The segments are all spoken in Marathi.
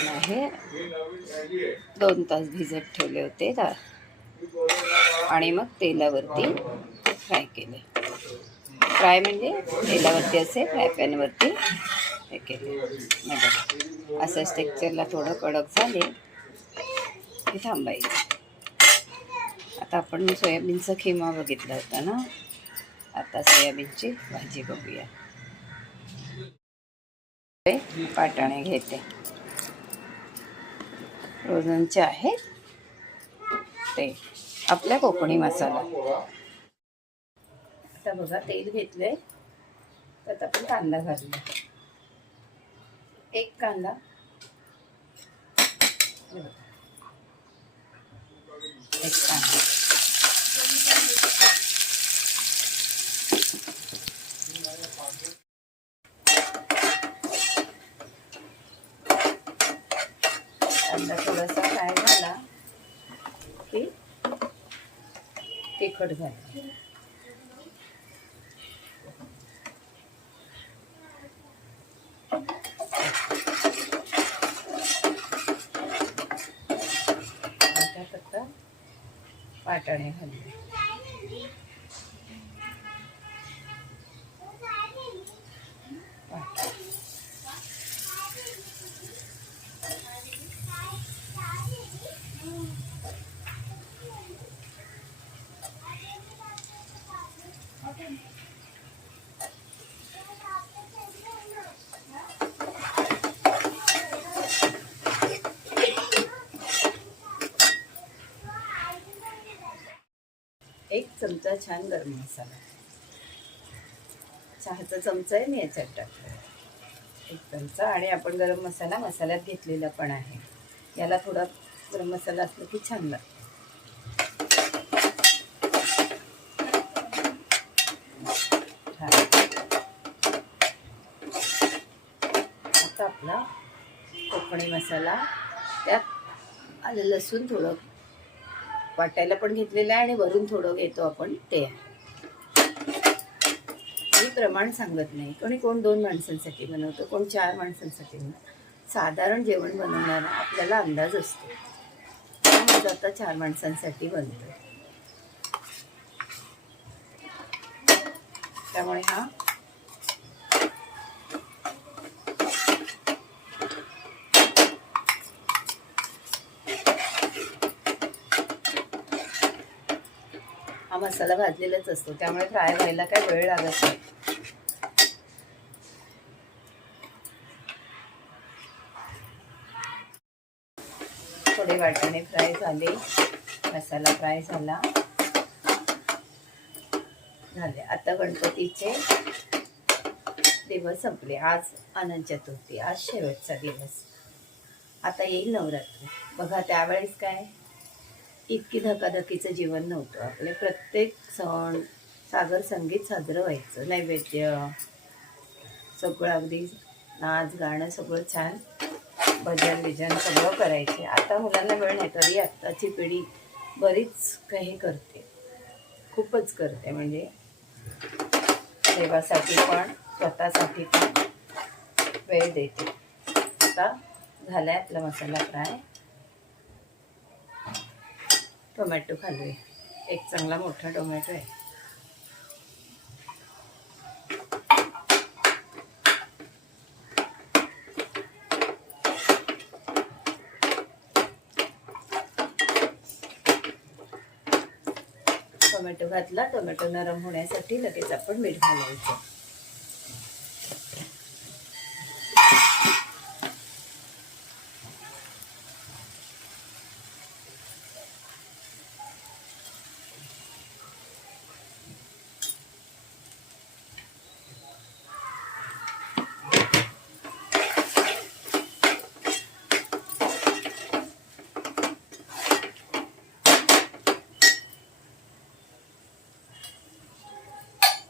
सोयाबीन आहे, 2 तास भिजत ठेवले होते आणि मग तेलावरती फ्राय केले. फ्राय म्हणजे तेलावरती असे फ्राय पॅनवरती हे केले. असं टेक्स्चरला थोडं कडक झाले की थांबायचं. आता आपण सोयाबीनचा खिमा बघितला होता ना, आता सोयाबीनची भाजी बघूया. वाटाणे घेते, फ्रोझनचे आहेत ते, आपला कोकणी मसाला. आता बघा तेल घेतलंय, तर आपण कांदा घालूया. एक कांदा, एक कांदा, कांदा थोडासा फ्राय झाला की तिखट घालायचं. आता वाटाणे घालूया. एक चमचा छान गरम मसाला, चहाचा चमचा आहे, मी याच्यात टाकला एक चमचा. आणि आपण गरम मसाला मसाल्यात घेतलेला पण आहे. याला थोडा गरम मसाला असला की छान लागतो. आता आपला कोकणी मसाला, त्यात आलं लसूण थोडं वाटायला पण घेतलेलं आहे आणि वरून थोडं घेतो आपण ते. मी प्रमाण सांगत नाही, कोण 2 माणसांसाठी बनवतो, कोण 4 माणसांसाठी बनवतो. साधारण जेवण बनवणारा आपल्याला अंदाज असतो. माझं आता 4 माणसांसाठी बनतो, त्यामुळे हा मसाला भाजलेलाच असतो, त्यामुळे फ्राय व्हायला काय वेळ लागत नाही. थोडे वाटाणे फ्राय झाले, मसाला फ्राय झाले. आता गणपतीचे दिवस संपले. आज अनंत चतुर्थी, आज शेवटचा दिवस. आता येईल नवरात्री. बघा त्यावेळेस काय इतकी धकाधकीचं जीवन नव्हतं. आपले प्रत्येक सण सागर संगीत साजरं व्हायचं, नैवेद्य सगळं, अगदी नाच गाणं सगळं छान, भजन विजन सगळं करायचे. आता मुलांना वेळ नाही, तरी आत्ताची पिढी बरीच काही करते, खूपच करते. म्हणजे देवासाठी पण स्वतःसाठी पण वेळ देते. आता झालाय आपला मसाला फ्राय. टोमॅटो घालूया, एक चांगला मोठा टोमॅटो आहे. टोमॅटो घातला, टोमॅटो नरम होण्यासाठी लगेच आपण मीठ घालायचं.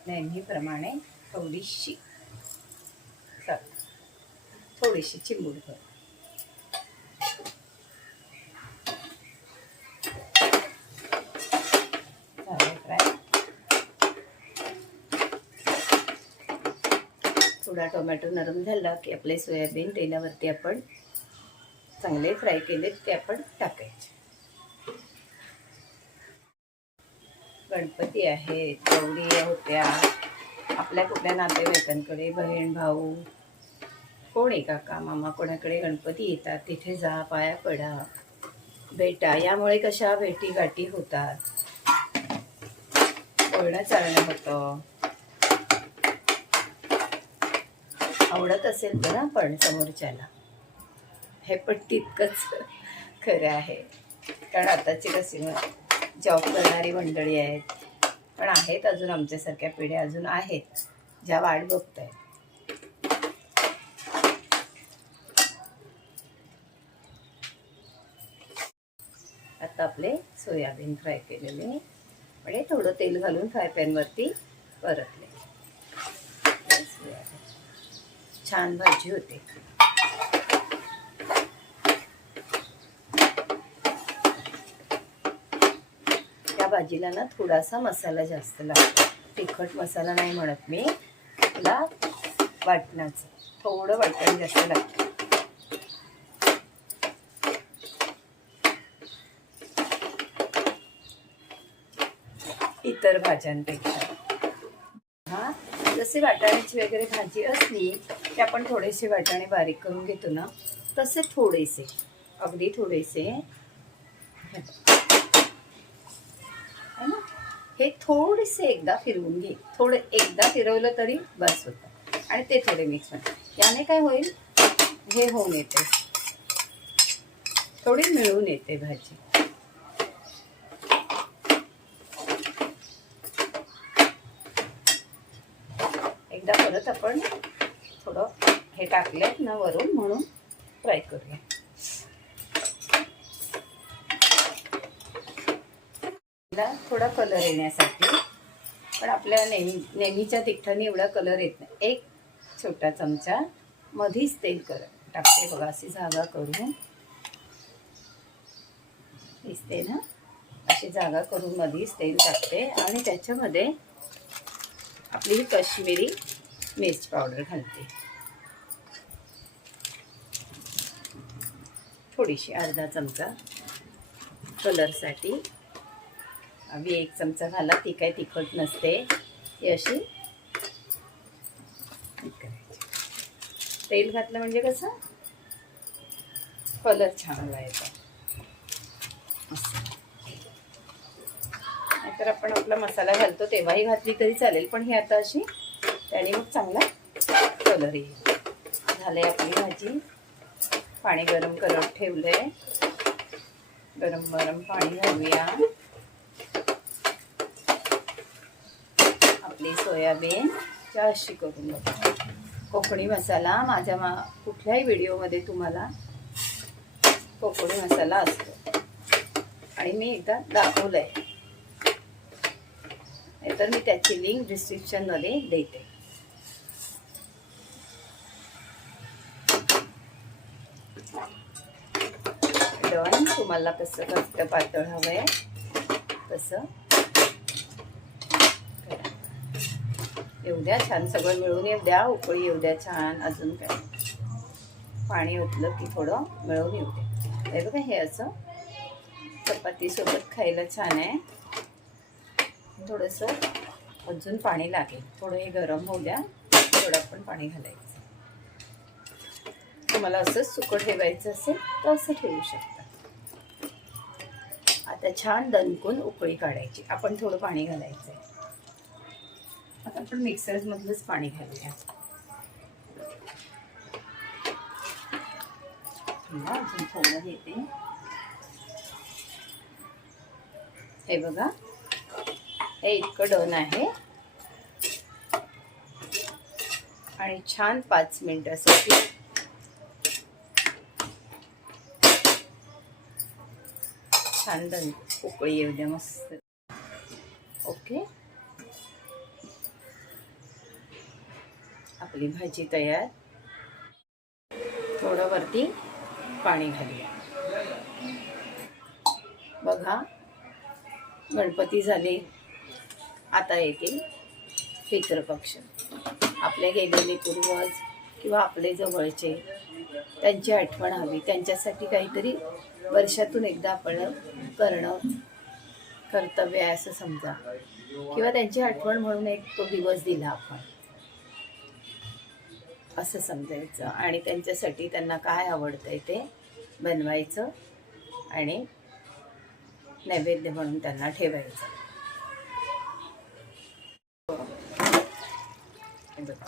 नेहमीप्रमाणे थोडीशी चिंबूडभर थोडा टोमॅटो नरम झाला की आपले सोयाबीन तेलावरती आपण चांगले फ्राय केलेत ते आपण टाकायचे. गणपती आहेत, गौरी होत्या, आपल्या कुठल्या नातेवाईकांकडे बहीण भाऊ कोणी काका मामा कोणाकडे गणपती येतात तिथे जा, पाया पडा, भेटा. यामुळे कशा भेटी गाठी होतात, बोलणं चालणं होतं. आवडत असेल तर पण समोरच्याला, हे पण तितकंच खरं आहे. कारण आताची कशी जॉब करणारी मंडळी आहेत, पण आहेत अजून आमच्यासारख्या पिढ्या अजून आहेत ज्या वाट बघत आहेत. आता आपले सोयाबीन फ्राय केलेले म्हणजे थोडं तेल घालून फ्राय पॅनवरती परतले. छान भाजी होते. त्या भाजीला ना थोडासा मसाला जास्त लागतो. तिखट मसाला नाही म्हणत मी, त्याला वाटणाचं थोडं वाटण जास्त लागतं. इतर भाज्यांपेक्षा. हा, जसे वाटाण्याची वगैरे भाजी असली की आपण थोडेसे वाटाणे बारीक करून घेतो ना, तसे थोडेसे, अगदी थोडेसे है ना, हे थोडेसे एकदा फिरवून घे. थोडं एकदा फिरवलं तरी बस होतं. आणि ते थोडे मिक्स होते. याने काय होईल, हे होऊन येते, थोडी मिळून येते भाजी. एकदा परत आपण थोडं हे टाकलेत ना वरून, म्हणून फ्राय करूया. थोडा कलर येण्यासाठी, पण आपल्या नेहमीच्या तिखटाने एवढा कलर येत नाही. एक छोटा चमचा मधीच तेल टाकते बघा, अशी जागा करून दिसते ना, अशी जागा करून मधीच तेल टाकते आणि त्याच्यामध्ये आपली काश्मीरी मिर्च पावडर घालते, थोडीशी, अर्धा चमचा कलरसाठी. अगदी 1 चमचा घाला, ती काही तिखट नसते. ही अशी करायची. तेल घातलं म्हणजे कसं कलर छान येतो. नाहीतर आपण आपला मसाला घालतो तेव्हाही घातली तरी चालेल, पण ही आता अशी, त्याने मग चांगला कलर येईल. झाले आपली भाजी. पाणी गरम करत ठेवलंय, गरम गरम पाणी घालूया. आपली सोयाबीन अशी करून बघा. कोकणी मसाला माझ्या कुठल्याही व्हिडिओमध्ये तुम्हाला कोकणी मसाला असतो आणि मी एकदा दाखवलंय, नाहीतर मी त्याची लिंक डिस्क्रिप्शनमध्ये देते. डन. तुम्हाला कसं घट्ट पातळ हवंय तसं येऊ द्या. छान सगळं मिळून येऊ द्या, उकळी येऊ द्या छान. अजून काय पाणी ओतलं की थोडं मिळून येऊ द्या. हे बघा, हे असं चपातीसोबत खायला छान आहे. थोडंसं अजून पाणी लागेल, थोडं हे गरम होऊ द्या, थोडं पण पाणी घालायचं. तुम्हाला असं सुकं ठेवायचं असेल तर असं ठेवू शकता. आता छान दणकून उकळी काढायची. आपण थोडं पाणी घालायचं आहे. आता आपण मिक्सरमधलंच पाणी घालूया. अजून थोडं घेते. हे बघा, हे इतकं डन आहे. आणि छान 5 मिनिटासाठी छान उकळी येऊ द्या मस्त. ओके, आपली भाजी तयार. थोडं वरती पाणी घालूया. बघा, गणपती झाले, आता येतील पितृपक्ष. आपले गेलेले पूर्वज किंवा आपले जवळचे, त्यांची आठवण हवी, त्यांच्यासाठी काहीतरी वर्षातून एकदा आपण करणं कर्तव्य आहे असं समजा, किंवा त्यांची आठवण म्हणून एक तो दिवस दिला आपण असं समजायचं. आणि त्यांच्यासाठी त्यांना काय आवडतंय ते बनवायचं आणि नैवेद्य म्हणून त्यांना ठेवायचं.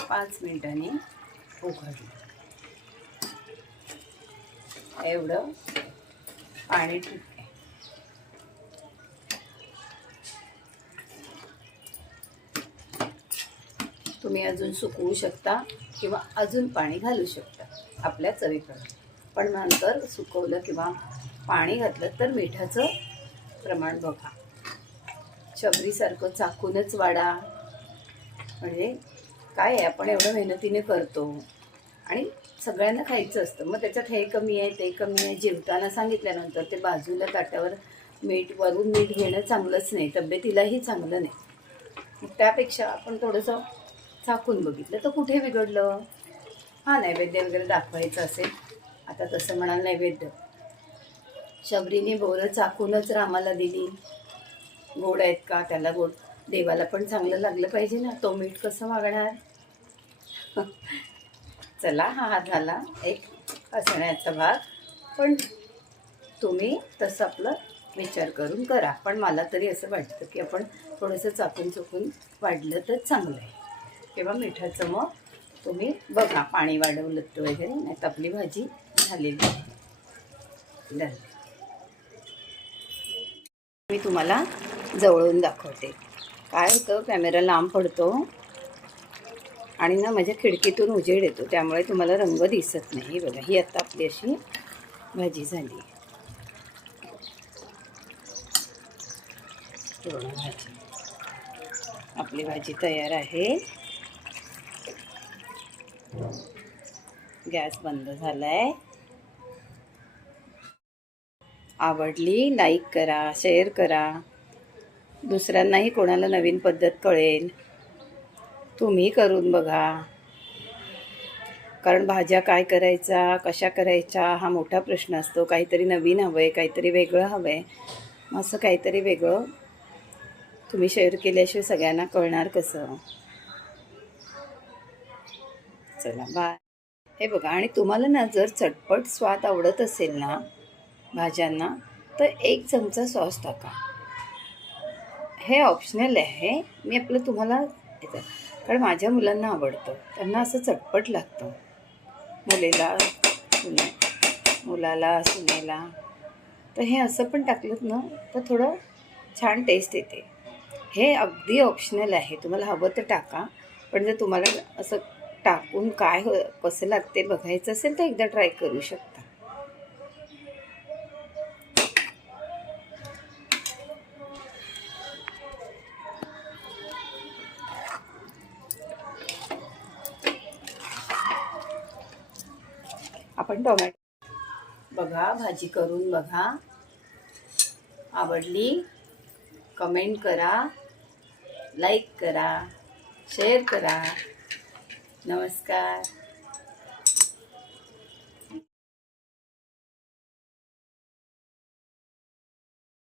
5 मिनिटांनी उघडलं. एवढं पाणी ठीक आहे. तुम्ही अजून सुकवू शकता किंवा अजून पाणी घालू शकता आपल्या चवीप्रमाणे. पण नंतर सुकवलं किंवा पाणी घातलं तर मिठाचं प्रमाण बघा. शबरीसारखं चाकूनच वाढा. म्हणजे काय आहे, आपण एवढं मेहनतीने करतो आणि सगळ्यांना खायचं असतं. मग त्याच्यात हे कमी आहे ते कमी आहे जेवताना सांगितल्यानंतर ते बाजूला ताटावर वरून मीठ घेणं चांगलंच नाही, तब्येतीलाही चांगलं नाही. त्यापेक्षा आपण थोडंसं चाकून बघितलं तर कुठे बिघडलं. हां, नैवेद्य वगैरे दाखवायचं असेल, आता तसं म्हणाल नैवेद्य शबरीने बोरं चाकूनच रामाला दिली. गोड आहेत का, त्याला गोड, देवाला पण चांगलं लागलं पाहिजे ना, तो मीठ कसं मागणार. चला, हा झाला एक हसण्याचा भाग. पण तुम्ही तसं आपलं विचार करून करा. पण मला तरी असं वाटतं की आपण थोडंसं चाकून चुकून वाढलं तर चांगलं आहे. किंवा मिठाचं मग तुम्ही बघा पाणी वाढवलं तर वगैरे, नाही तर आपली भाजी झालेली आहे. मी तुम्हाला जवळून दाखवते. काय होतं, कॅमेरा लांब पडतो आणि ना माझ्या खिडकीतून उजेड येतो, त्यामुळे तुम्हाला रंग दिसत नाही. बघा, ही आता आपली अशी भाजी झाली. पूर्ण भाजी, आपली भाजी तयार आहे. गॅस बंद झालाय. आवडली लाईक करा, शेअर करा. दुसऱ्यांनाही कोणाला नवीन पद्धत कळेल. तुम्ही करून बघा. कारण भाज्या काय करायचा, कशा करायच्या हा मोठा प्रश्न असतो. काहीतरी नवीन हवं आहे, काहीतरी वेगळं हवं आहे. असं काहीतरी वेगळं तुम्ही शेअर केल्याशिवाय सगळ्यांना कळणार कसं. चला बाय. हे बघा, आणि तुम्हाला ना जर चटपट स्वाद आवडत असेल ना भाज्यांना, तर 1 चमचा सॉस टाका. हे ऑप्शनल आहे. मी आपलं तुम्हाला येतं, कारण माझ्या मुलांना आवडतं, त्यांना असं चटपट लागतं. मुलाला सुनेला. तर हे असं पण टाकलं ना तर थोडं छान टेस्ट येते. हे अगदी ऑप्शनल आहे, तुम्हाला हवं तर टाका. पण जर तुम्हाला असं टाकून काय कसं लागते बघायचं असेल तर एकदा ट्राय करू शकता. आपण टोमॅटो बघा, भाजी करून बघा. आवडली कमेंट करा, लाईक करा, शेअर करा. नमस्कार.